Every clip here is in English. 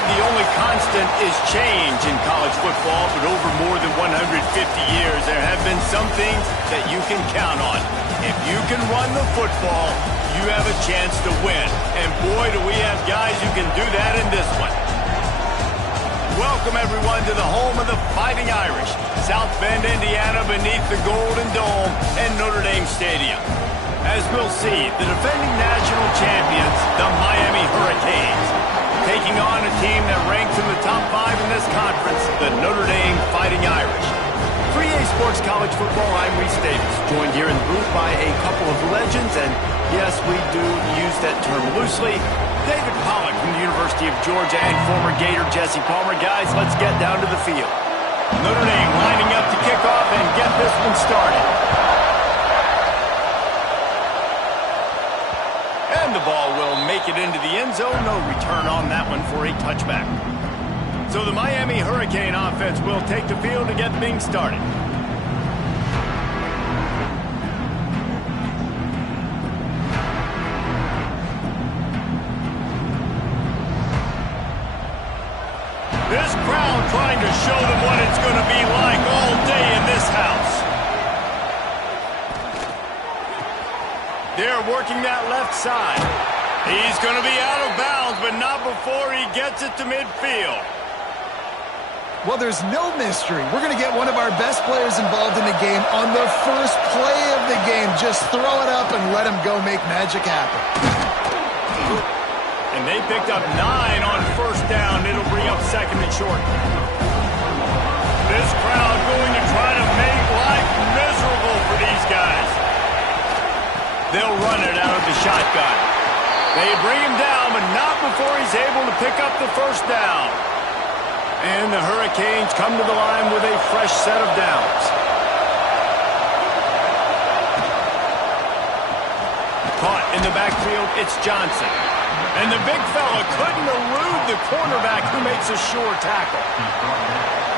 said, the only constant is change in college football, but over more than 150 years, there have been some things that you can count on. If you can run the football, you have a chance to win. And boy, do we have guys who can do that in this one. Welcome, everyone, to the home of the Fighting Irish, South Bend, Indiana, beneath the Golden Dome and Notre Dame Stadium. As we'll see, the defending national champions, the Miami Hurricanes, taking on a team that ranks in the top 5 in this conference, the Notre Dame Fighting Irish. 3A Sports College Football, I'm Reese Davis, joined here in the booth by a couple of legends, and yes, we do use that term loosely. David Pollack from the University of Georgia and former Gator Jesse Palmer. Guys, let's get down to the field. Notre Dame lining up to kick off and get this one started. And the ball will make it into the end zone. No return on that one for a touchback. So the Miami Hurricane offense will take the field to get things started. This crowd trying to show them what it's going to be like all day in this house. They're working that left side. He's going to be out of bounds, but not before he gets it to midfield. Well, there's no mystery. We're going to get one of our best players involved in the game on the first play of the game. Just throw it up and let him go make magic happen. And they picked up 9 on first down. It'll bring up second and short. This crowd going to try to make life miserable for these guys. They'll run it out of the shotgun. They bring him down, but not before he's able to pick up the first down. And the Hurricanes come to the line with a fresh set of downs. Caught in the backfield, it's Johnson. And the big fella couldn't elude the cornerback who makes a sure tackle.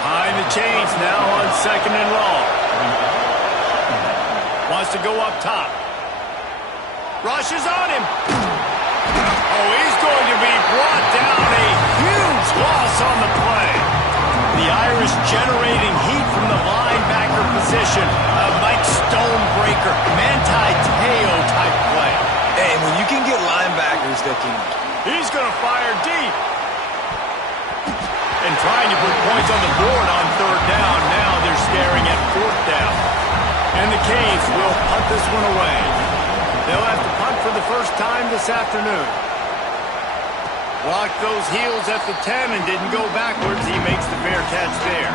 Behind the chains now on second and long. Wants to go up top. Rushes on him. Oh, he's going to be brought down. A huge loss on the play. The Irish generating heat from the linebacker position. A Mike Stonebreaker, Manti Te'o type play. Hey, when you can get linebackers that can... He's going to fire deep. And trying to put points on the board on third down. Now they're staring at fourth down. And the Canes will punt this one away. They'll have to punt for the first time this afternoon. Blocked those heels at the 10 and didn't go backwards. He makes the fair catch there.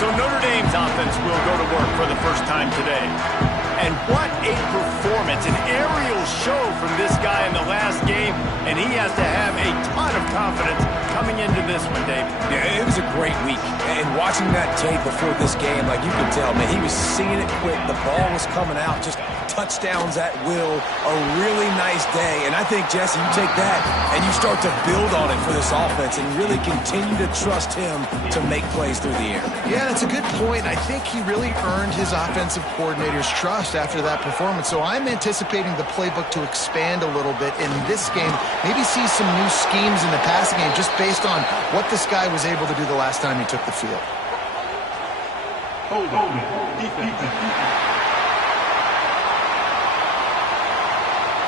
So Notre Dame's offense will go to work for the first time today. And what a performance, an aerial show from this guy in the last game, and he has to have a ton of confidence coming into this one, Dave. Yeah, it was a great week. And watching that tape before this game, like you could tell, man, he was seeing it quick. The ball was coming out, just touchdowns at will. A really nice day. And I think, Jesse, you take that and you start to build on it for this offense and really continue to trust him to make plays through the air. Yeah, that's a good point. I think he really earned his offensive coordinator's trust after that performance. So I'm anticipating the playbook to expand a little bit in this game. Maybe see some new schemes in the passing game just based on what this guy was able to do the last time he took the field.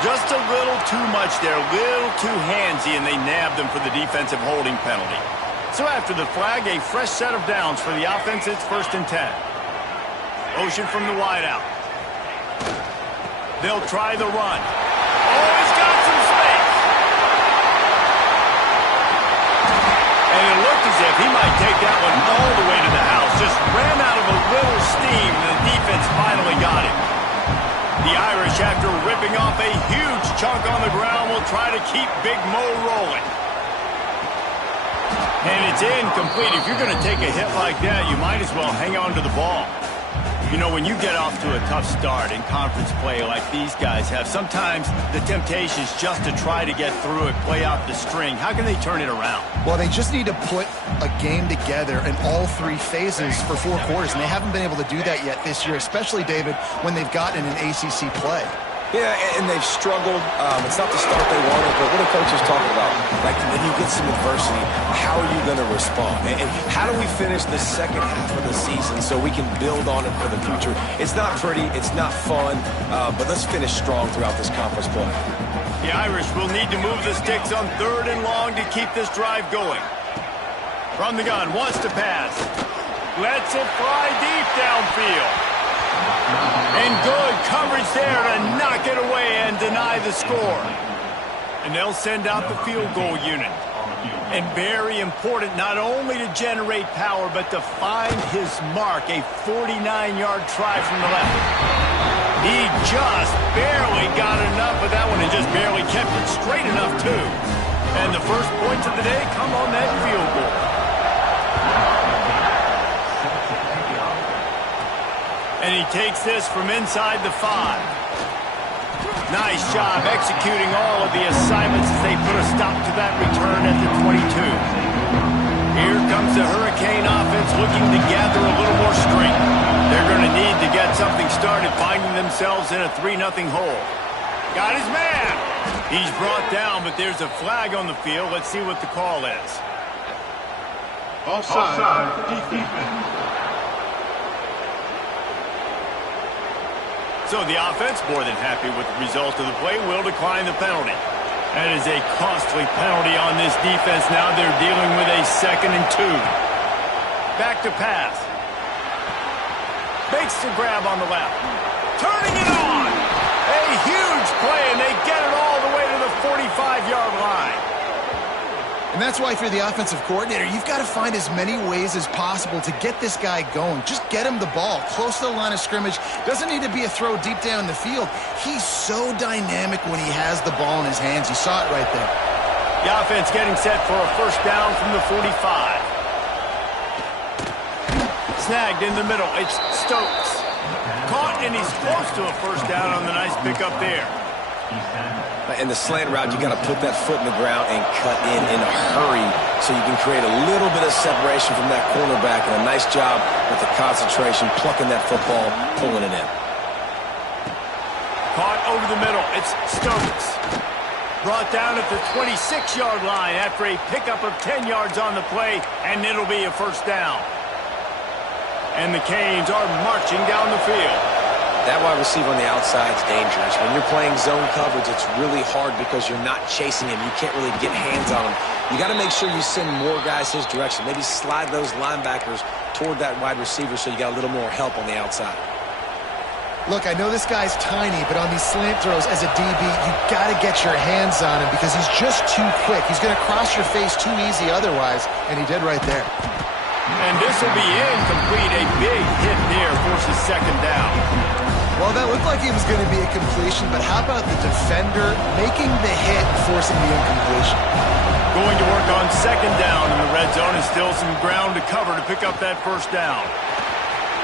Just a little too much there, a little too handsy, and they nabbed him for the defensive holding penalty. So after the flag, a fresh set of downs for the offense. It's 1st and 10. Ocean from the wideout. They'll try the run. Oh, he's got some space. And it looked as if he might take that one all the way to the house. Just ran out of a little steam, and the defense finally got it. The Irish, after ripping off a huge chunk on the ground, will try to keep Big Mo rolling. And it's incomplete. If you're going to take a hit like that, you might as well hang on to the ball. You know, when you get off to a tough start in conference play like these guys have, sometimes the temptation is just to try to get through it, play out the string. How can they turn it around? Well, they just need to put a game together in all 3 phases for 4 quarters, and they haven't been able to do that yet this year, especially, David, when they've gotten an ACC play. Yeah, and they've struggled. It's not the start they wanted, but what are coaches talking about? Like, when you get some adversity, how going to respond? And how do we finish the second half of the season so we can build on it for the future? It's not pretty, it's not fun, but let's finish strong throughout this conference play. The Irish will need to move the sticks on 3rd and long to keep this drive going. From the gun, wants to pass. Lets it fly deep downfield. And good coverage there to knock it away and deny the score. And they'll send out the field goal unit. And very important not only to generate power, but to find his mark, a 49-yard try from the left. He just barely got enough of that one and just barely kept it straight enough, too. And the first points of the day come on that field goal. And he takes this from inside the 5. Nice job executing all of the assignments as they put a stop to that return at the 22. Here comes the Hurricane offense looking to gather a little more strength. They're going to need to get something started, finding themselves in a 3-0 hole. Got his man. He's brought down, but there's a flag on the field. Let's see what the call is. Offside. Defense. So the offense, more than happy with the result of the play, will decline the penalty. That is a costly penalty on this defense. Now they're dealing with a 2nd and 2. Back to pass. Makes the grab on the left. Turning it on. A huge play, and they get it all the way to the 45-yard line. And that's why, if you're the offensive coordinator, you've got to find as many ways as possible to get this guy going. Just get him the ball close to the line of scrimmage. Doesn't need to be a throw deep down the field. He's so dynamic when he has the ball in his hands. You saw it right there. The offense getting set for a first down from the 45. Snagged in the middle. It's Stokes. Caught, and he's close to a first down on the nice pickup there. In the slant route, you got to put that foot in the ground and cut in a hurry so you can create a little bit of separation from that cornerback, and a nice job with the concentration, plucking that football, pulling it in. Caught over the middle. It's Stokes. Brought down at the 26-yard line after a pickup of 10 yards on the play, and it'll be a first down. And the Canes are marching down the field. That wide receiver on the outside is dangerous. When you're playing zone coverage, it's really hard because you're not chasing him. You can't really get hands on him. You got to make sure you send more guys his direction. Maybe slide those linebackers toward that wide receiver so you got a little more help on the outside. Look, I know this guy's tiny, but on these slant throws as a DB, you got to get your hands on him because he's just too quick. He's going to cross your face too easy otherwise, and he did right there. And this will be incomplete. A big hit there forces 2nd down. Well, that looked like it was going to be a completion, but how about the defender making the hit, forcing the incompletion? Going to work on 2nd down in the red zone, and still some ground to cover to pick up that first down.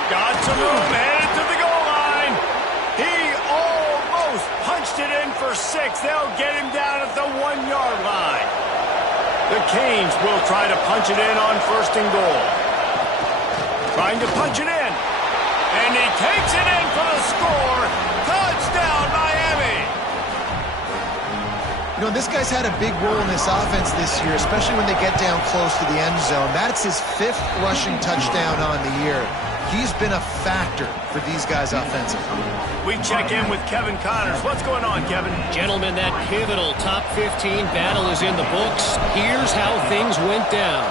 Got some room, headed to the goal line. He almost punched it in for 6. They'll get him down at the 1-yard line. The Canes will try to punch it in on 1st and goal. Trying to punch it in. And he takes it in for the score. Touchdown, Miami. You know, this guy's had a big role in this offense this year, especially when they get down close to the end zone. That's his 5th rushing touchdown on the year. He's been a factor for these guys offensively. We check in with Kevin Connors. What's going on, Kevin? Gentlemen, that pivotal top 15 battle is in the books. Here's how things went down.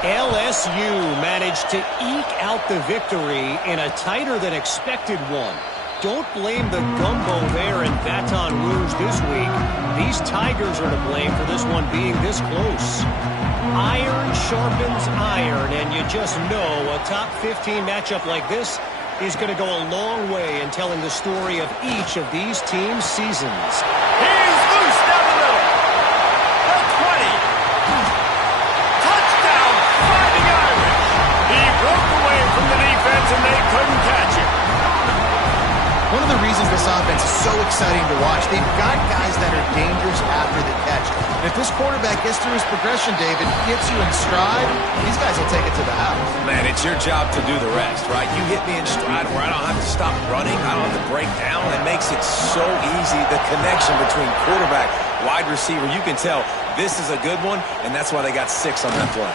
LSU managed to eke out the victory in a tighter than expected one. Don't blame the gumbo there in Baton Rouge this week. These Tigers are to blame for this one being this close. Iron sharpens iron, and you just know a top 15 matchup like this is going to go a long way in telling the story of each of these teams' seasons. He's loose down the middle. The 20. Touchdown, Fighting Irish. He broke away from the defense, and they couldn't catch him. One of the reasons this offense is so exciting to watch, they've got guys that are dangerous after the catch. And if this quarterback gets through his progression, David, gets you in stride, these guys will take it to the house. Man, it's your job to do the rest, right? You hit me in stride where I don't have to stop running. I don't have to break down. It makes it so easy. The connection between quarterback, wide receiver, you can tell this is a good one, and that's why they got 6 on that play.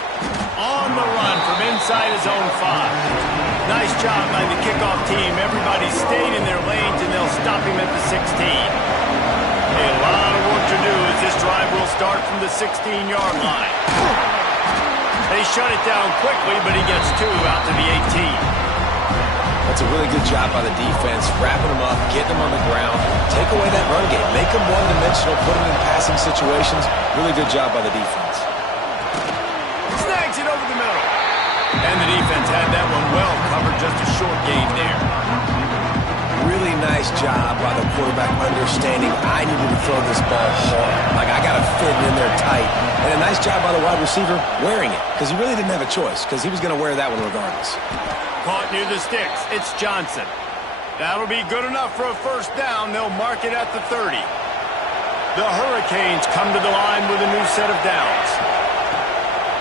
On the run from inside his own 5. Nice job by the kickoff team. Everybody stayed in their lanes, and they'll stop him at the 16. A lot of work to do as this drive will start from the 16-yard line. They shut it down quickly, but he gets 2 out to the 18. That's a really good job by the defense, wrapping them up, getting them on the ground, take away that run game, make them one-dimensional, put them in passing situations. Really good job by the defense. Snags it over the middle. And the defense had that one well covered, just a short gain there. Really nice job by the quarterback understanding I needed to throw this ball hard. Like, I got to fit it in there tight. And a nice job by the wide receiver wearing it, because he really didn't have a choice, because he was going to wear that one regardless. Caught near the sticks. It's Johnson. That'll be good enough for a first down. They'll mark it at the 30. The Hurricanes come to the line with a new set of downs.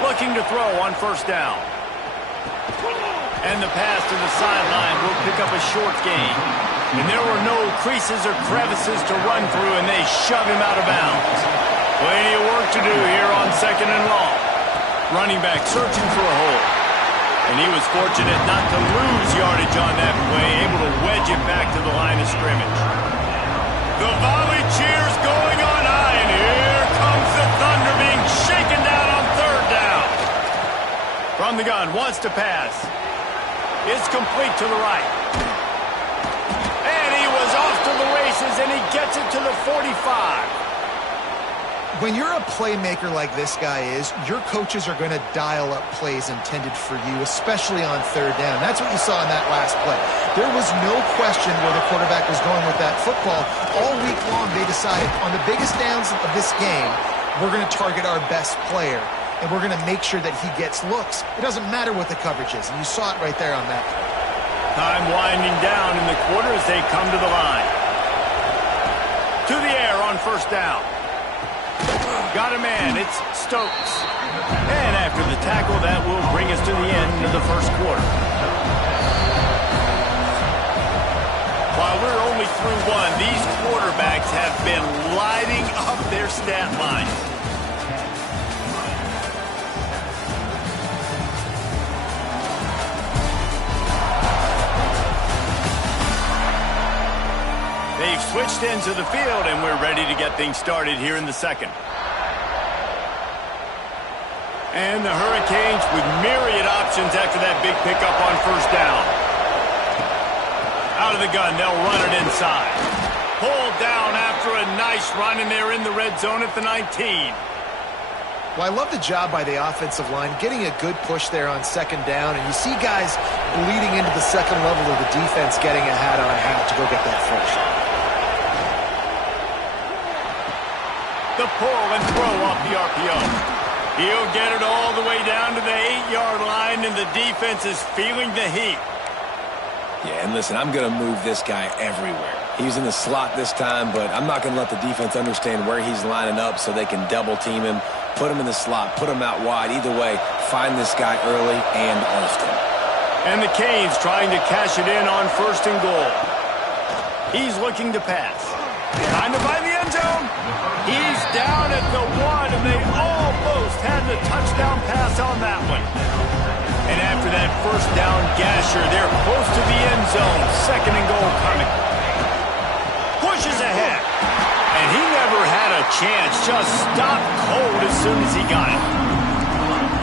Looking to throw on first down. And the pass to the sideline will pick up a short gain. And there were no creases or crevices to run through, and they shove him out of bounds. Plenty of work to do here on 2nd and long. Running back searching for a hole. And he was fortunate not to lose yardage on that play, able to wedge it back to the line of scrimmage. The volley cheers going on high, and here comes the Thunder being shaken down on 3rd down. From the gun, wants to pass. It's complete to the right. And he was off to the races, and he gets it to the 45. When you're a playmaker like this guy is, your coaches are going to dial up plays intended for you, especially on 3rd down. That's what you saw in that last play. There was no question where the quarterback was going with that football. All week long, they decided on the biggest downs of this game, we're going to target our best player, and we're going to make sure that he gets looks. It doesn't matter what the coverage is, and you saw it right there on that play. Time winding down in the quarter as they come to the line. To the air on first down. Got a man, it's Stokes. And after the tackle, that will bring us to the end of the first quarter. While we're only through one, these quarterbacks have been lighting up their stat line. They've switched into the field, and we're ready to get things started here in the second. And the Hurricanes with myriad options after that big pickup on first down. Out of the gun, they'll run it inside. Pulled down after a nice run, and they're in the red zone at the 19. Well, I love the job by the offensive line, getting a good push there on 2nd down, and you see guys bleeding into the second level of the defense getting a hat-on-hat to go get that first. The pull and throw off the RPO. He'll get it all the way down to the 8-yard line, and the defense is feeling the heat. Yeah, and listen, I'm going to move this guy everywhere. He's in the slot this time, but I'm not going to let the defense understand where he's lining up so they can double-team him, put him in the slot, put him out wide. Either way, find this guy early and often. And the Canes trying to cash it in on 1st and goal. He's looking to pass. Trying to find the end zone. He's down at the 1, and they almost had the touchdown pass on that one. And after that first down gasher, they're close to the end zone. 2nd and goal coming. Pushes ahead. And he never had a chance. Just stopped cold as soon as he got it.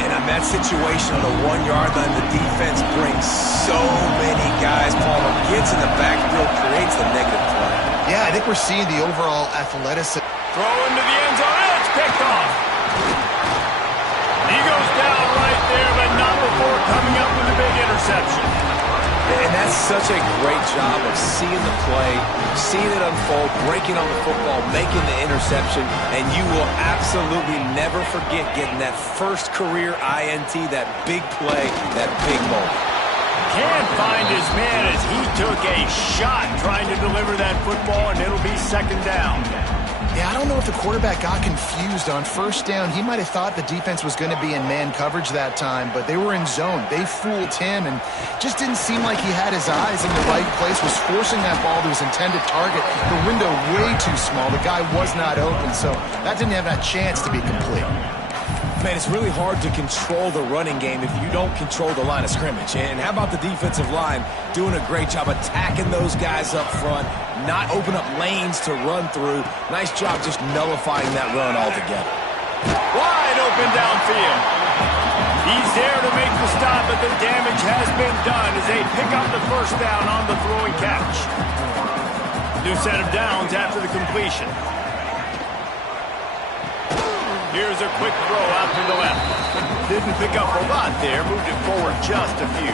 And on that situation on the 1-yard line, the defense brings so many guys. Palmer gets in the backfield, creates the negative play. Yeah, I think we're seeing the overall athleticism. Throw into the end zone, and it's picked off. He goes down right there, but not before coming up with a big interception. And that's such a great job of seeing the play, seeing it unfold, breaking on the football, making the interception, and you will absolutely never forget getting that first career INT, that big play, that big moment. Can't find his man as he took a shot trying to deliver that football, and it'll be 2nd down. Yeah, I don't know if the quarterback got confused on first down. He might have thought the defense was going to be in man coverage that time, but they were in zone. They fooled him and just didn't seem like he had his eyes in the right place, was forcing that ball to his intended target. The window way too small. The guy was not open, so that didn't have that chance to be complete. Man, it's really hard to control the running game if you don't control the line of scrimmage. And how about the defensive line doing a great job attacking those guys up front, not open up lanes to run through. Nice job just nullifying that run altogether. Wide open downfield. He's there to make the stop, but the damage has been done as they pick up the first down on the throwing catch. New set of downs after the completion. Here's a quick throw out to the left. Didn't pick up a lot there, moved it forward just a few.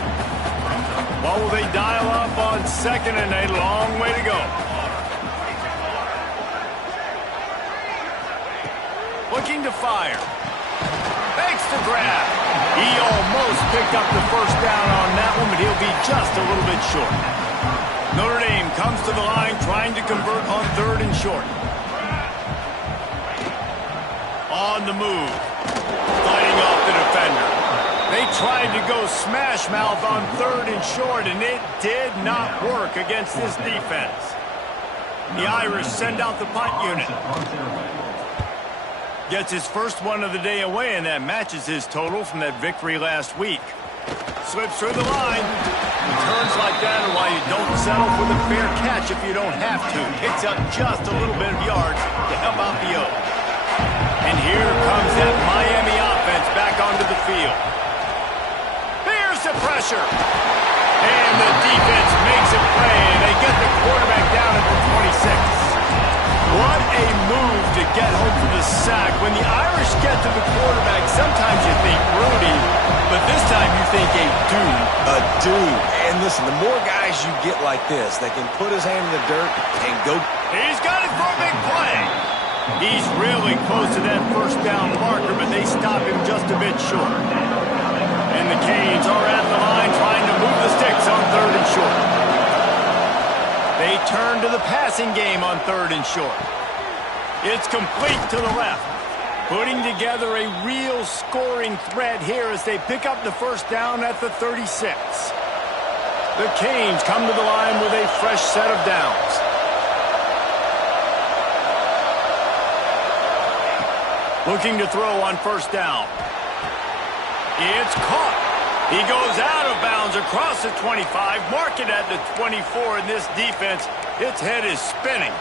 What will they dial up on second and a long way to go? Looking to fire. Fakes the grab. He almost picked up the first down on that one, but he'll be just a little bit short. Notre Dame comes to the line trying to convert on third and short. On the move, fighting off the defender. They tried to go smash mouth on third and short, and it did not work against this defense. The Irish send out the punt unit. Gets his first one of the day away, and that matches his total from that victory last week. Slips through the line. Returns like that are why you don't settle for the fair catch if you don't have to. Picks up just a little bit of yards to help out the O. And here comes that Miami offense back onto the field. Here's the pressure. And the defense makes a play, and they get the quarterback down at the 26. What a move to get home for the sack. When the Irish get to the quarterback, sometimes you think Rudy, but this time you think a dude. A dude. And listen, the more guys you get like this that can put his hand in the dirt and go. He's got it for a big play. He's really close to that first down marker, but they stop him just a bit short. And the Canes are at the line trying to move the sticks on third and short. They turn to the passing game on third and short. It's complete to the left. Putting together a real scoring threat here as they pick up the first down at the 36. The Canes come to the line with a fresh set of downs. Looking to throw on first down. It's caught. He goes out of bounds across the 25, mark it at the 24, and this defense, its head is spinning.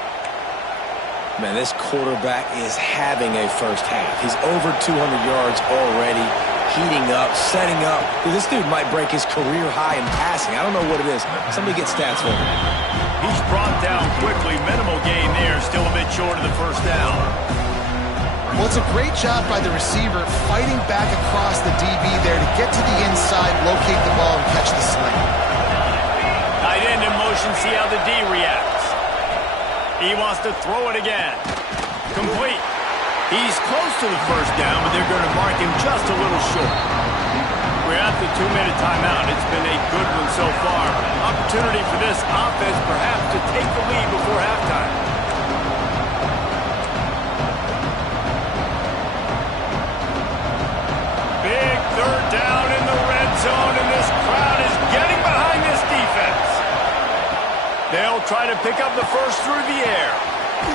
Man, this quarterback is having a first half. He's over 200 yards already, heating up, setting up. This dude might break his career high in passing. I don't know what it is. Somebody get stats for him. He's brought down quickly. Minimal gain there, still a bit short of the first down. Well, it's a great job by the receiver fighting back across the DB there to get to the inside, locate the ball, and catch the sling. Tight end in motion, see how the D reacts. He wants to throw it again. Complete. He's close to the first down, but they're going to mark him just a little short. We're at the 2-minute timeout. It's been a good one so far. Opportunity for this offense perhaps to take the lead before halftime. Big third down in the red zone, and this crowd is getting behind this defense. They'll try to pick up the first through the air.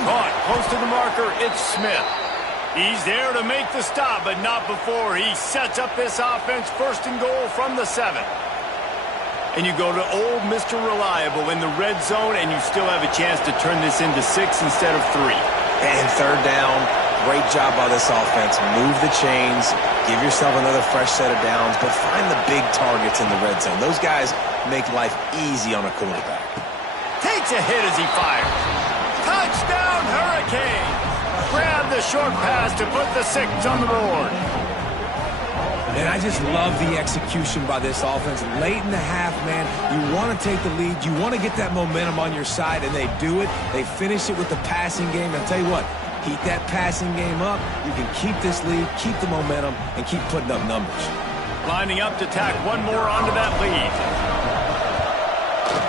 Caught close to the marker, it's Smith. He's there to make the stop, but not before he sets up this offense first and goal from the 7. And you go to old Mr. Reliable in the red zone, and you still have a chance to turn this into 6 instead of 3. And third down, great job by this offense. Move the chains, give yourself another fresh set of downs, but find the big targets in the red zone. Those guys make life easy on a quarterback. Takes a hit as he fires. Touchdown, Hurricane! Grab the short pass to put the 6 on the board. And I just love the execution by this offense. Late in the half, man, you want to take the lead. You want to get that momentum on your side, and they do it. They finish it with the passing game. And I'll tell you what, keep that passing game up. You can keep this lead, keep the momentum, and keep putting up numbers. Lining up to tack one more onto that lead.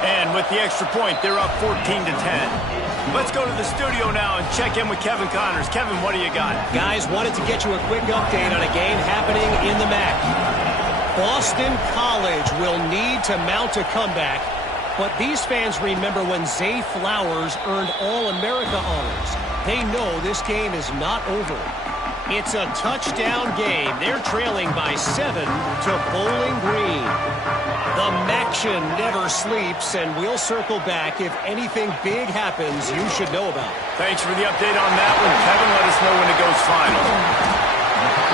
And with the extra point, they're up 14-10. Let's go to the studio now and check in with Kevin Connors. Kevin, what do you got? Guys, wanted to get you a quick update on a game happening in the MAC. Boston College will need to mount a comeback, but these fans remember when Zay Flowers earned All-America honors. They know this game is not over. It's a touchdown game. They're trailing by 7 to Bowling Green. The Maction never sleeps, and we'll circle back if anything big happens you should know about. Thanks for the update on that one, Kevin. Let us know when it goes final.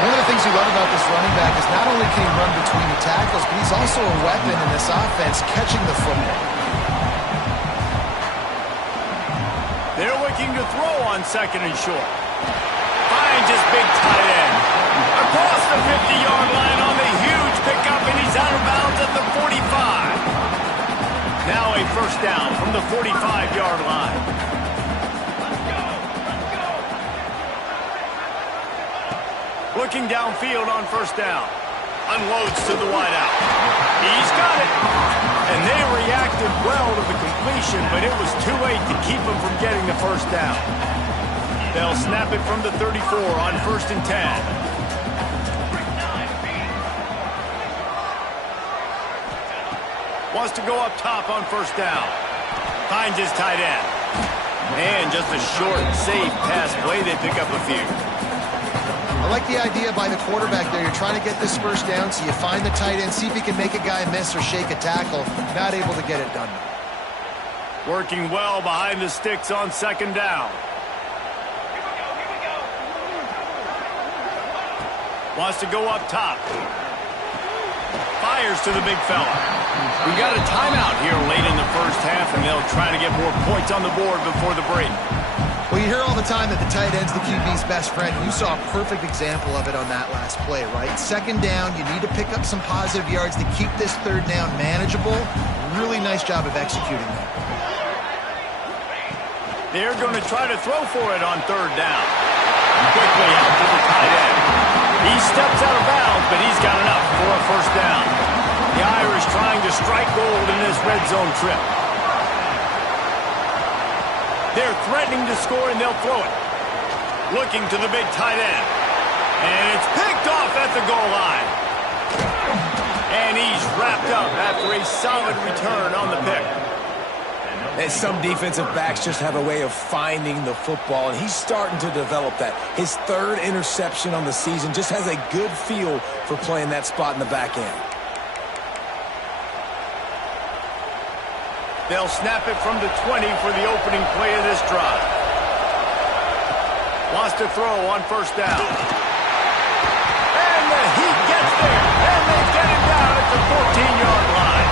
One of the things you love about this running back is not only can he run between the tackles, but he's also a weapon in this offense catching the football. They're looking to throw on 2nd and short. Finds his big tight end. Across the 50-yard line on the huge pickup, and he's out of bounds at the 45. Now a first down from the 45-yard line. Looking downfield on first down. Unloads to the wideout. He's got it. And they reacted well to the completion, but it was too late to keep him from getting the first down. They'll snap it from the 34 on 1st and 10. Wants to go up top on first down. Finds his tight end. And just a short, safe pass play. They pick up a few. I like the idea by the quarterback there. You're trying to get this first down, so you find the tight end, see if he can make a guy miss or shake a tackle. Not able to get it done. Working well behind the sticks on 2nd down. Wants to go up top. Fires to the big fella. We got a timeout here late in the first half, and they'll try to get more points on the board before the break. Well, you hear all the time that the tight end's the QB's best friend. You saw a perfect example of it on that last play, right? 2nd down, you need to pick up some positive yards to keep this 3rd down manageable. Really nice job of executing that. They're going to try to throw for it on 3rd down. Quickly out to the tight end. He steps out of bounds, but he's got enough for a first down. The Irish trying to strike gold in this red zone trip. They're threatening to score, and they'll throw it. Looking to the big tight end. And it's picked off at the goal line. And he's wrapped up after a solid return on the pick. And some defensive backs just have a way of finding the football, and he's starting to develop that. His 3rd interception on the season just has a good feel for playing that spot in the back end. They'll snap it from the 20 for the opening play of this drive. Wants to throw on first down. And the Heat gets there, and they get him down at the 14-yard line.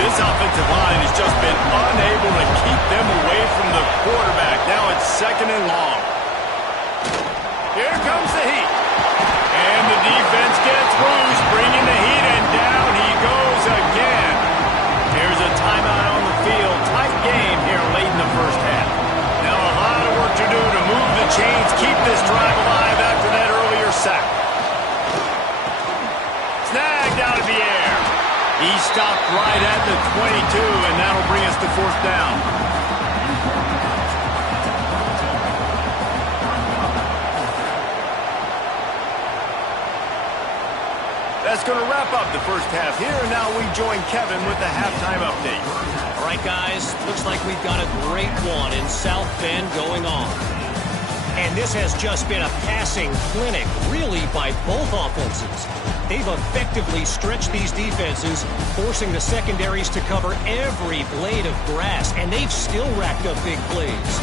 This offensive line has just been unable to keep them away from the quarterback. Now it's 2nd and long. Here comes the Heat. And the defense gets loose, bringing the Heat, and down he goes again. Here's a timeout on the field. Tight game here late in the first half. Now a lot of work to do to move the chains, keep this drive alive after that earlier sack. Snagged out of the air. He stopped right at the 22, and that'll bring us to 4th down. That's going to wrap up the first half here, and now we join Kevin with the halftime update. All right, guys, looks like we've got a great one in South Bend going on. And this has just been a passing clinic, really, by both offenses. They've effectively stretched these defenses, forcing the secondaries to cover every blade of grass, and they've still racked up big plays.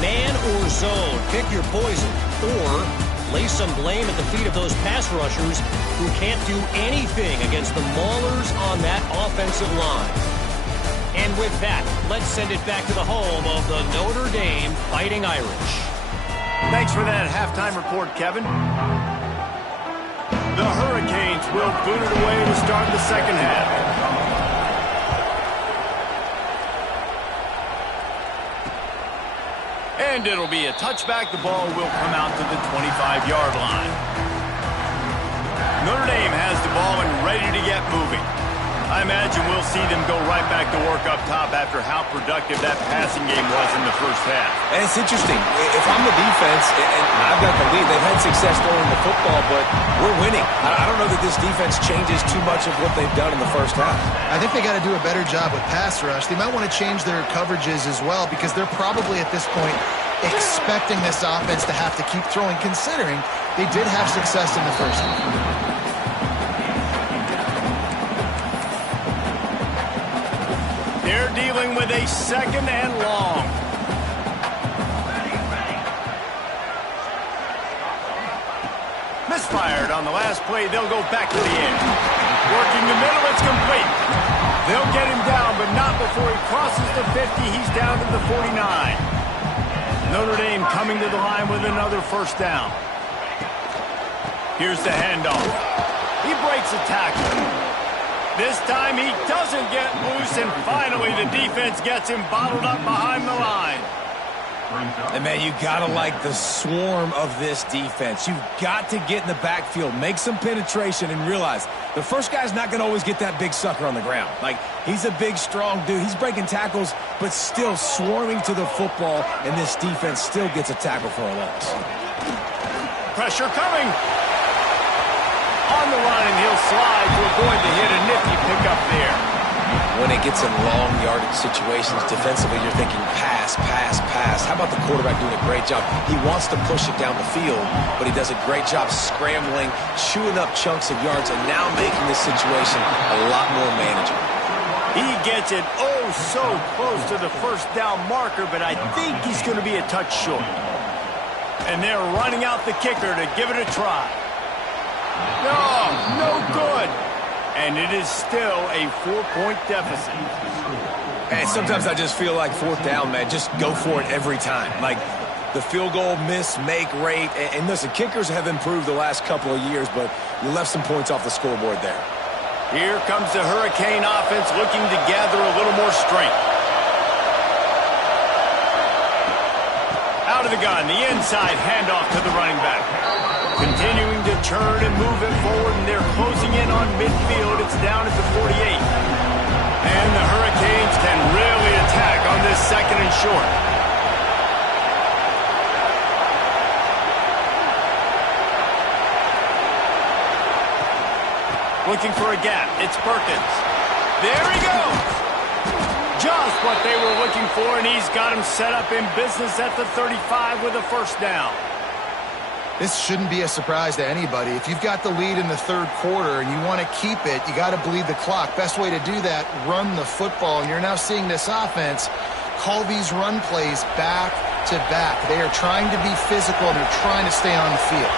Man or zone, pick your poison, or lay some blame at the feet of those pass rushers who can't do anything against the maulers on that offensive line. And with that, let's send it back to the home of the Notre Dame Fighting Irish. Thanks for that halftime report, Kevin. The Hurricanes will boot it away to start the second half. And it'll be a touchback. The ball will come out to the 25-yard line. Notre Dame has the ball and ready to get moving. I imagine we'll see them go right back to work up top after how productive that passing game was in the first half. And it's interesting. If I'm the defense and I've got the lead, they've had success throwing the football, but we're winning. I don't know that this defense changes too much of what they've done in the first half. I think they got to do a better job with pass rush. They might want to change their coverages as well because they're probably at this point expecting this offense to have to keep throwing, considering they did have success in the first half. They're dealing with a second and long. Misfired on the last play. They'll go back to the end. Working the middle. It's complete. They'll get him down, but not before he crosses the 50. He's down to the 49. Notre Dame coming to the line with another first down. Here's the handoff. He breaks a tackle. This time he doesn't get loose, and finally the defense gets him bottled up behind the line. And, man, you got to like the swarm of this defense. You've got to get in the backfield, make some penetration, and realize the first guy's not going to always get that big sucker on the ground. Like, he's a big, strong dude. He's breaking tackles, but still swarming to the football, and this defense still gets a tackle for a loss. Pressure coming. On the run, and he'll slide to avoid the hit. A nifty pickup there. When it gets in long yardage situations, defensively, you're thinking pass, pass, pass. How about the quarterback doing a great job? He wants to push it down the field, but he does a great job scrambling, chewing up chunks of yards, and now making this situation a lot more manageable. He gets it so close to the first down marker, but I think he's going to be a touch short. And they're running out the kicker to give it a try. No good. And it is still a 4-point deficit. And sometimes I just feel like fourth down, man, just go for it every time. Like the field goal miss, make rate. And listen, kickers have improved the last couple of years, but you left some points off the scoreboard there. Here comes the Hurricane offense looking to gather a little more strength. Out of the gun, the inside handoff to the running back. Continuing to turn and move it forward, and they're closing in on midfield. It's down at the 48. And the Hurricanes can really attack on this second and short. Looking for a gap. It's Perkins. There he goes. Just what they were looking for, and he's got him set up in business at the 35 with a first down. This shouldn't be a surprise to anybody. If you've got the lead in the third quarter and you want to keep it, you got to bleed the clock. Best way to do that, run the football. And you're now seeing this offense call these run plays back to back. They are trying to be physical, and they're trying to stay on the field.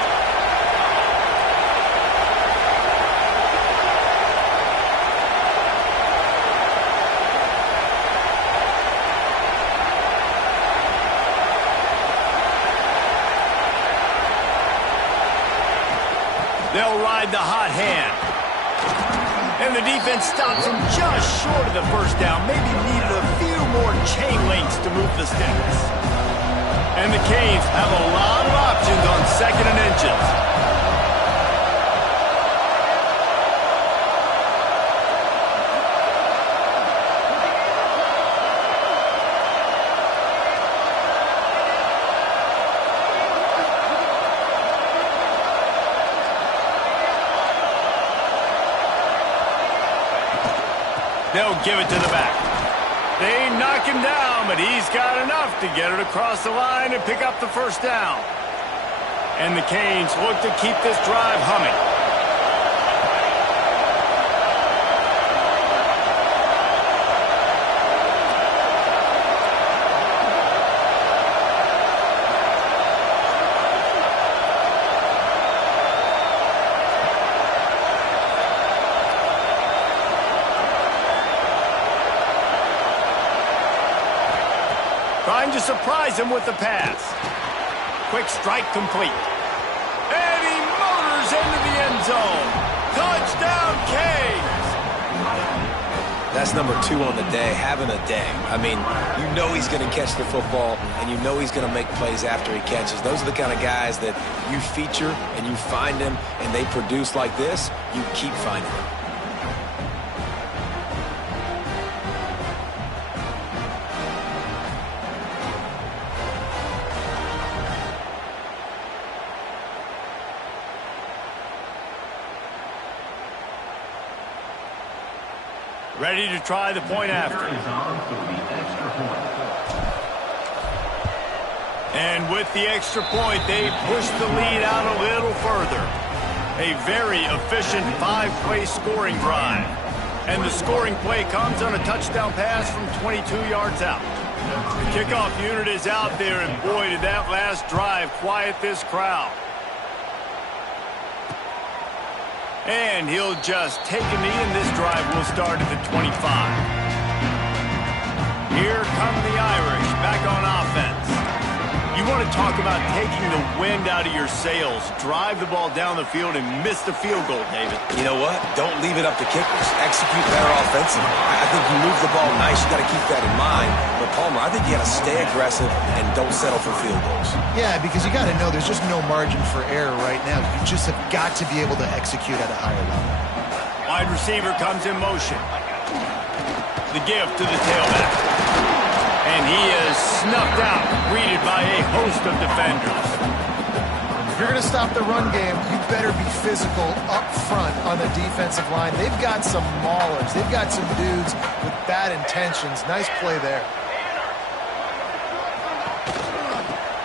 They'll ride the hot hand. And the defense stops him just short of the first down. Maybe needed a few more chain links to move the sticks. And the Canes have a lot of options on second and inches. They'll give it to the back. They knock him down, but he's got enough to get it across the line and pick up the first down. And the Canes look to keep this drive humming. Trying to surprise him with the pass. Quick strike complete. And he motors into the end zone. Touchdown, Canes! That's number 2 on the day, having a day. I mean, you know he's going to catch the football, and you know he's going to make plays after he catches. Those are the kind of guys that you feature, and you find them, and they produce like this, you keep finding them. Ready to try the point after. Is on for the extra point. And with the extra point, they push the lead out a little further. A very efficient 5-play scoring drive. And the scoring play comes on a touchdown pass from 22 yards out. The kickoff unit is out there, and boy, did that last drive quiet this crowd. And he'll just take a knee, and this drive will start at the 25. Here come the Irish back on offense. You want to talk about taking the wind out of your sails. Drive the ball down the field and miss the field goal, David. You know what? Don't leave it up to kickers. Execute better offensively. I think you move the ball nice. You got to keep that in mind. But Palmer, I think you got to stay aggressive and don't settle for field goals. Yeah, because you got to know there's just no margin for error right now. You just have got to be able to execute at a higher level. Wide receiver comes in motion. The give to the tailback. And he is snuffed out, greeted by a host of defenders. If you're going to stop the run game, you better be physical up front on the defensive line. They've got some maulers. They've got some dudes with bad intentions. Nice play there.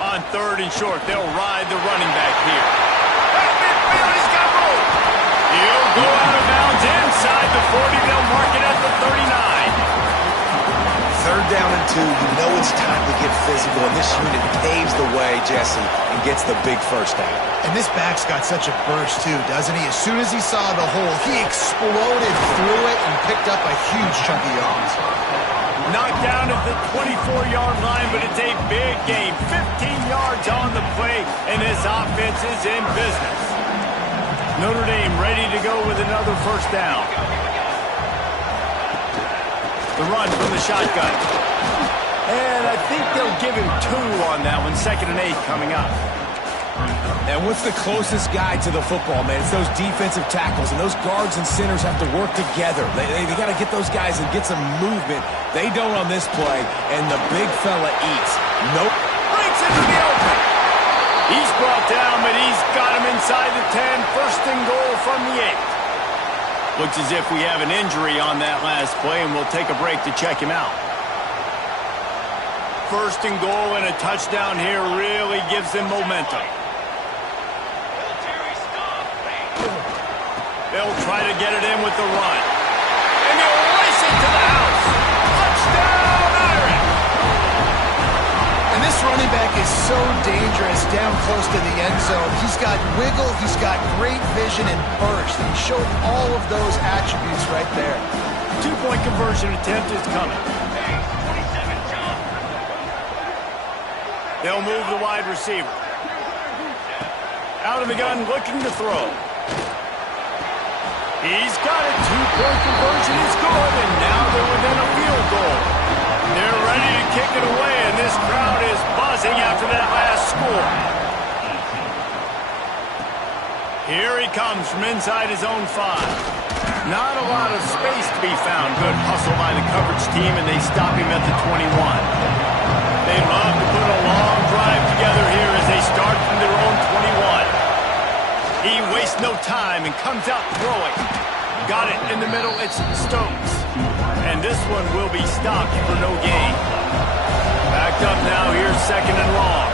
On 3rd and short, they'll ride the running back here. Right midfield, he's got room. He'll go out of bounds inside the 40. They'll mark it at the 39. 3rd down and 2, you know it's time to get physical, and this unit paves the way, Jesse, and gets the big first down. And this back's got such a burst, too, doesn't he? As soon as he saw the hole, he exploded through it and picked up a huge chunk of yards. Knocked down at the 24-yard line, but it's a big game. 15 yards on the play, and this offense is in business. Notre Dame ready to go with another first down. The run from the shotgun. And I think they'll give him 2 on that one. 2nd and 8 coming up. And what's the closest guy to the football, man? It's those defensive tackles, and those guards and centers have to work together. They got to get those guys and get some movement. They don't on this play, and the big fella eats. Nope. Breaks into the open. He's brought down, but he's got him inside the 10. 1st and goal from the 8. Looks as if we have an injury on that last play, and we'll take a break to check him out. 1st and goal and a touchdown here really gives them momentum. They'll try to get it in with the run. And they'll race it to the house. Touchdown, Irish! And this running back is so dangerous down close to the end zone. He's got wiggle, he's got great vision and burst. He showed all of those attributes right there. 2-point conversion attempt is coming. They'll move the wide receiver. Out of the gun, looking to throw. He's got it. 2-point conversion is good, and now they're within a field goal. They're ready to kick it away, and this crowd is buzzing after that last score. Here he comes from inside his own 5. Not a lot of space to be found. Good hustle by the coverage team, and they stop him at the 21. They love to put a long drive together here as they start from their own 21. He wastes no time and comes out throwing. Got it in the middle. It's Stokes. And this one will be stopped for no gain. Backed up now. Here's 2nd and long.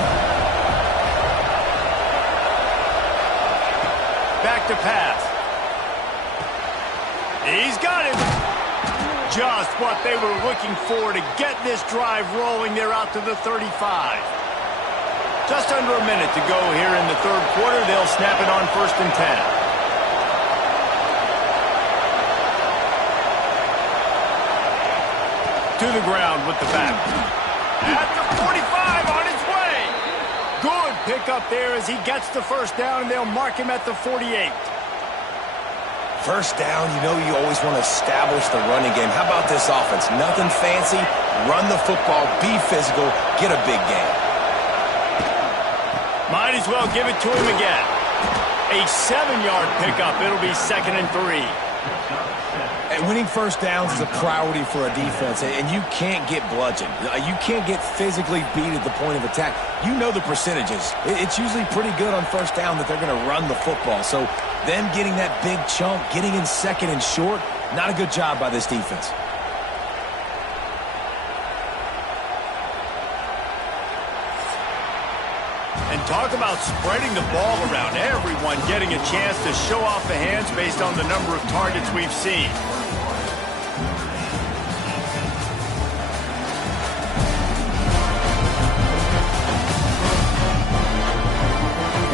Back to pass. He's got it. Just what they were looking for to get this drive rolling. They're out to the 35. Just under a minute to go here in the 3rd quarter. They'll snap it on 1st and 10. To the ground with the back. At the 45, on his way. Good pickup there as he gets the first down, and they'll mark him at the 48. First down, you know you always want to establish the running game. How about this offense? Nothing fancy. Run the football, be physical, get a big game. Might as well give it to him again. A 7-yard pickup. It'll be 2nd and 3. And winning first downs is a priority for a defense, and you can't get bludgeoned. You can't get physically beat at the point of attack. You know the percentages. It's usually pretty good on first down that they're going to run the football. So them getting that big chunk, getting in 2nd and short, Not a good job by this defense. And talk about spreading the ball around. Everyone getting a chance to show off the hands based on the number of targets we've seen.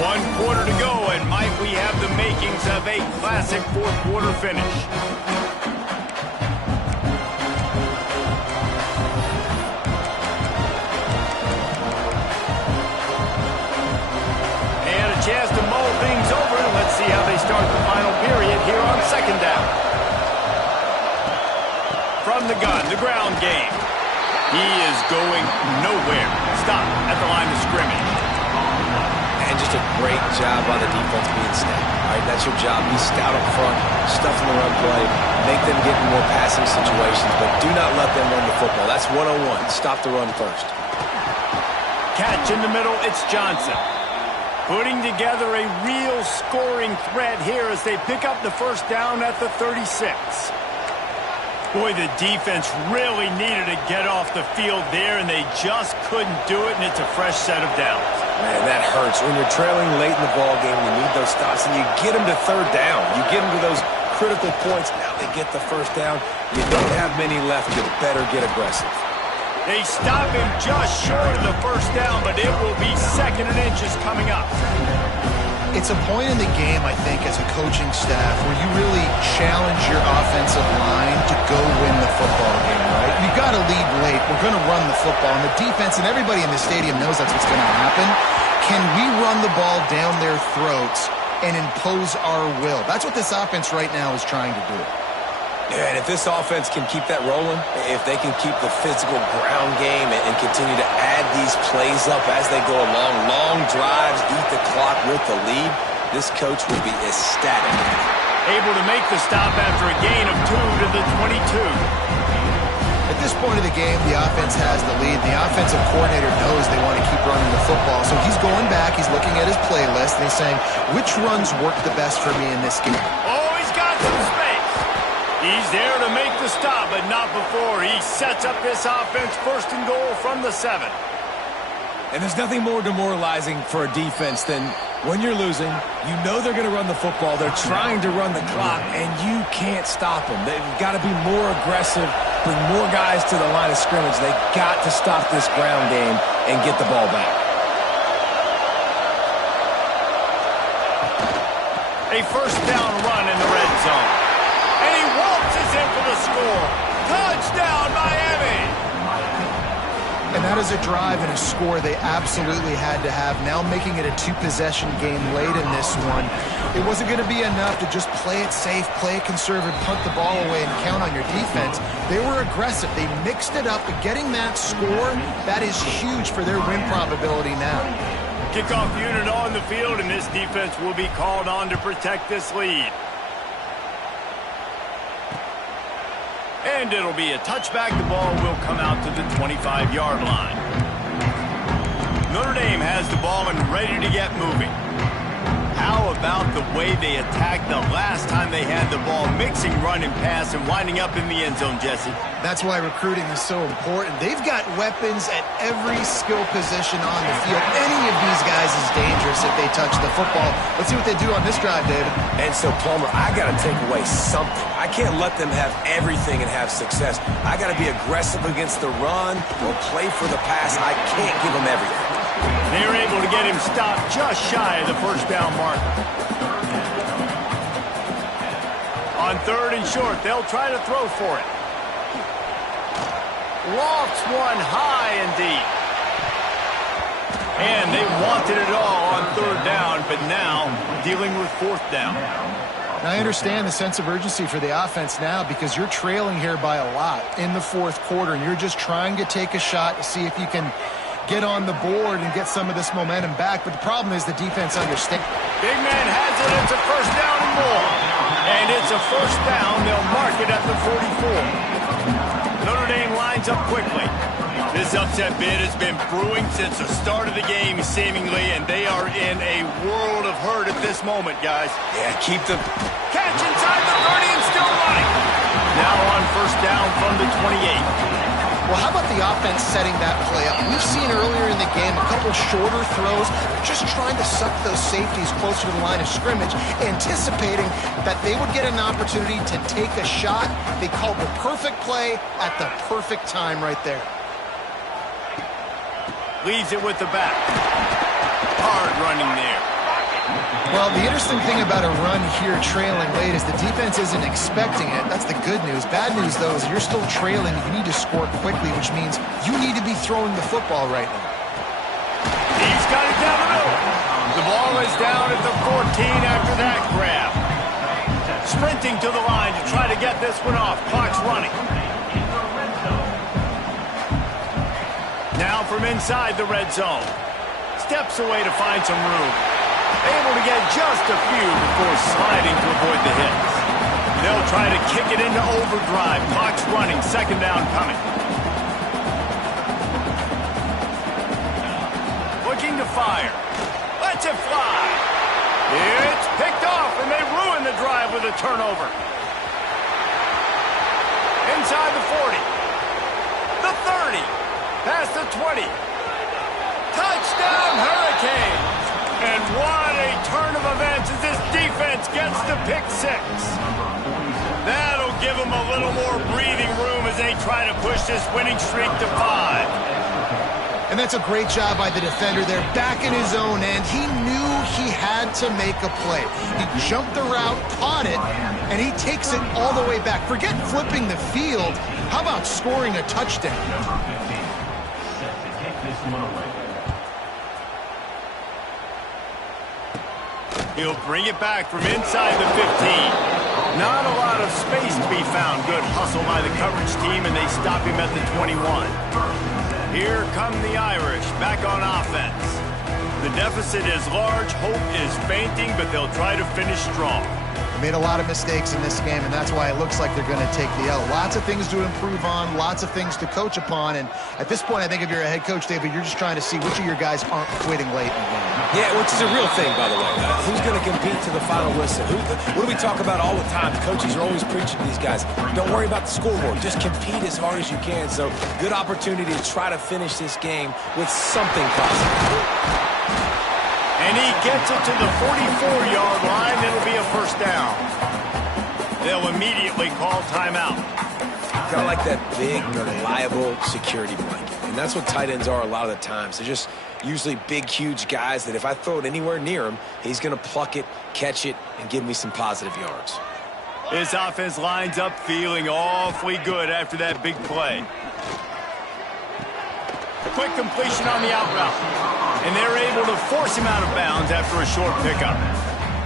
One quarter to go, and might we have the makings of a classic fourth quarter finish. Chance to mull things over, and let's see how they start the final period here on second down. From the gun, the ground game. He is going nowhere. Stop at the line of scrimmage. And just a great job by the defense being stout. All right, that's your job. Be stout up front, stuff in the run play, make them get in more passing situations, but do not let them run the football. That's 101. Stop the run first. Catch in the middle, it's Johnson. Putting together a real scoring threat here as they pick up the first down at the 36. Boy, the defense really needed to get off the field there, and they just couldn't do it, and it's a fresh set of downs. Man, that hurts. When you're trailing late in the ball game, you need those stops, and you get them to third down. You get them to those critical points. Now they get the first down. You don't have many left. You better get aggressive. They stop him just short of the first down, but it will be second and inches coming up. It's a point in the game, I think, as a coaching staff where you really challenge your offensive line to go win the football game, right? You've got to lead late. We're going to run the football. And the defense and everybody in the stadium knows that's what's going to happen. Can we run the ball down their throats and impose our will? That's what this offense right now is trying to do. Yeah, and if this offense can keep that rolling, if they can keep the physical ground game and continue to add these plays up as they go along, long drives, eat the clock with the lead, this coach will be ecstatic. Able to make the stop after a gain of 2 to the 22. At this point of the game, the offense has the lead. The offensive coordinator knows they want to keep running the football, so he's going back, he's looking at his playlist, and he's saying, which runs work the best for me in this game? Oh, he's got some space. He's there to make the stop, but not before he sets up this offense first and goal from the 7. And there's nothing more demoralizing for a defense than when you're losing, you know they're going to run the football, they're trying to run the clock, and you can't stop them. They've got to be more aggressive, bring more guys to the line of scrimmage. They've got to stop this ground game and get the ball back. A first down run in the red zone. And he waltzes in for the score. Touchdown, Miami! And that is a drive and a score they absolutely had to have. Now making it a two-possession game late in this one. It wasn't going to be enough to just play it safe, play it conservative, punt the ball away, and count on your defense. They were aggressive. They mixed it up, but getting that score, that is huge for their win probability now. Kickoff unit on the field, and this defense will be called on to protect this lead. And it'll be a touchback. The ball will come out to the 25-yard line. Notre Dame has the ball and ready to get moving. How about the way they attacked the last time they had the ball, mixing run and pass and winding up in the end zone, Jesse? That's why recruiting is so important. They've got weapons at every skill position on the field. Any of these guys is dangerous if they touch the football. Let's see what they do on this drive, David. And so, Palmer, I got to take away something. I can't let them have everything and have success. I got to be aggressive against the run or play for the pass. I can't give them everything. They were able to get him stopped just shy of the first down marker. On third and short, they'll try to throw for it. Lofts one high and deep. And they wanted it all on third down, but now dealing with fourth down. Now, I understand the sense of urgency for the offense now because you're trailing here by a lot in the fourth quarter, and you're just trying to take a shot to see if you can get on the board and get some of this momentum back. But the problem is the defense understands. Big man has it. It's a first down and more. And it's a first down. They'll mark it at the 44. Notre Dame lines up quickly. This upset bid has been brewing since the start of the game, seemingly, and they are in a world of hurt at this moment, guys. Yeah, keep them. Catch inside the 30 and still running. from the 28. Well, how about the offense setting that play up? We've seen earlier in the game a couple shorter throws, just trying to suck those safeties closer to the line of scrimmage, anticipating that they would get an opportunity to take a shot. They called the perfect play at the perfect time right there. Leaves it with the back. Hard running there. Well, the interesting thing about a run here trailing late is the defense isn't expecting it. That's the good news. Bad news, though, is you're still trailing. You need to score quickly, which means you need to be throwing the football right now. He's got it down the middle. The ball is down at the 14 after that grab. Sprinting to the line to try to get this one off. Clock's running. Now from inside the red zone. Steps away to find some room. Able to get just a few before sliding to avoid the hits. They'll try to kick it into overdrive. Clock's running. Second down coming. Looking to fire. Lets it fly. It's picked off, and they ruin the drive with a turnover. Inside the 40. The 30. Past the 20. Touchdown, Hurricanes! And what a turn of events as this defense gets the pick six. That'll give them a little more breathing room as they try to push this winning streak to 5. And that's a great job by the defender there, back in his own end. He knew he had to make a play. He jumped the route, caught it, and he takes it all the way back. Forget flipping the field. How about scoring a touchdown? He'll bring it back from inside the 15. Not a lot of space to be found. Good hustle by the coverage team, and they stop him at the 21. Here come the Irish, back on offense. The deficit is large, hope is fainting, but they'll try to finish strong. Made a lot of mistakes in this game, and that's why it looks like they're going to take the L. Lots of things to improve on, lots of things to coach upon, and at this point, I think if you're a head coach, David, you're just trying to see which of your guys aren't quitting late in the game. Yeah, which is a real thing, by the way. Who's going to compete to the final whistle? What do we talk about all the time? The coaches are always preaching to these guys. Don't worry about the scoreboard. Just compete as hard as you can. So, good opportunity to try to finish this game with something positive. And he gets it to the 44-yard line. It'll be a first down. They'll immediately call timeout. Kind of like that big, reliable security blanket. And that's what tight ends are a lot of the times. They're just usually big, huge guys that if I throw it anywhere near him, he's going to pluck it, catch it, and give me some positive yards. This offense lines up feeling awfully good after that big play. Quick completion on the out route. And they're able to force him out of bounds after a short pickup.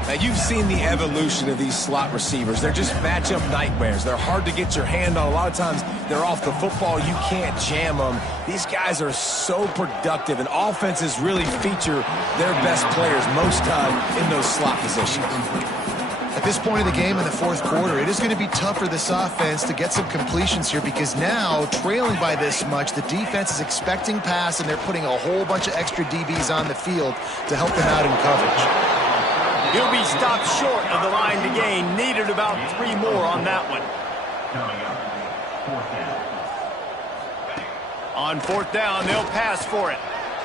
Now, you've seen the evolution of these slot receivers. They're just matchup nightmares. They're hard to get your hand on. A lot of times, they're off the football. You can't jam them. These guys are so productive, and offenses really feature their best players most time in those slot positions. At this point of the game in the fourth quarter, it is going to be tough for this offense to get some completions here because now, trailing by this much, the defense is expecting pass, and they're putting a whole bunch of extra DBs on the field to help them out in coverage. He'll be stopped short of the line to gain. Needed about 3 more on that one. On fourth down, they'll pass for it.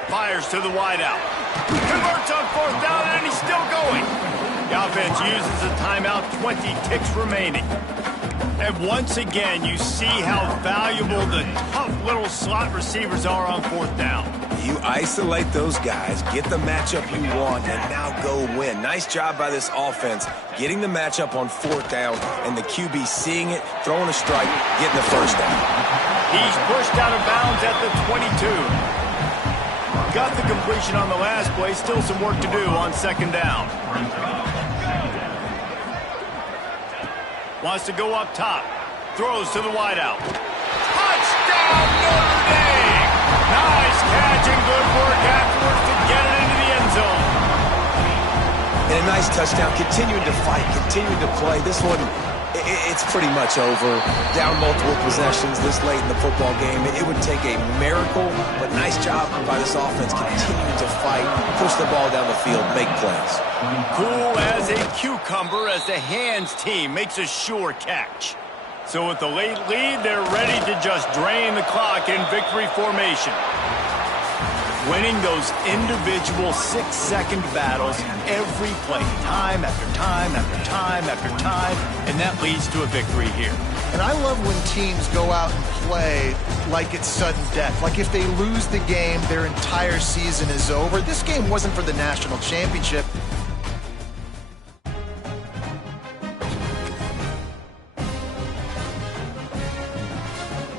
Fires to the wideout. Converts on fourth down, and he's still going. The offense uses a timeout, 20 ticks remaining. And once again, you see how valuable the tough little slot receivers are on fourth down. You isolate those guys, get the matchup you want, and now go win. Nice job by this offense, getting the matchup on fourth down, and the QB seeing it, throwing a strike, getting the first down. He's pushed out of bounds at the 22. Got the completion on the last play, still some work to do on second down. Wants to go up top. Throws to the wideout. Touchdown, Notre Dame! Nice catch and good work afterwards to get it into the end zone. And a nice touchdown. Continuing to fight, continuing to play. This one, it's pretty much over. Down multiple possessions this late in the football game. It would take a miracle, but nice job by this offense continuing to fight, push the ball down the field, make plays. Cool as a cucumber as the hands team makes a sure catch. So with the late lead, they're ready to just drain the clock in victory formation. Winning those individual 6-second battles every play, time after time after time after time, and that leads to a victory here. And I love when teams go out and play like it's sudden death. Like if they lose the game, their entire season is over. This game wasn't for the national championship.